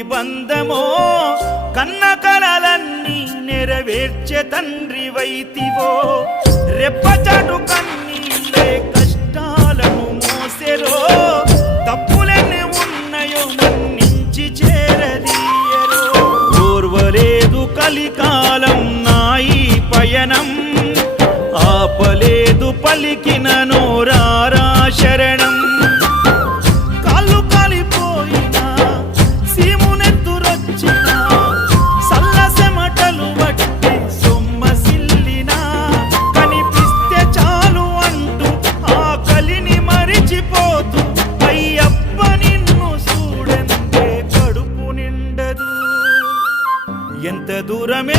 ముక్తి బంధమో కన్న కలలన్నీ నెరవేర్చే తండ్రి వైతివో రెప్పచాటు కన్నీళ్ళే కష్టాలను మోసెరో తప్పులెన్ని ఉన్నాయో మన్నించి చేరదీయరో ఓర్వలేదు కలికాలం నాయి పయనం ఆపలేదు పలికిన నోరారా శరణం కాళ్ళు కాలిపోయినా సీమునెత్తురొచ్చినా సల్లసెమటలు వట్టి సొమ్మసిల్లినా కనిపిస్తే చాలు అంటూ ఆ కలిని మరిచిపోతూ అయ్యప్ప నిన్ను చూడంతే కడుపు నిండదు ఎంత దూరం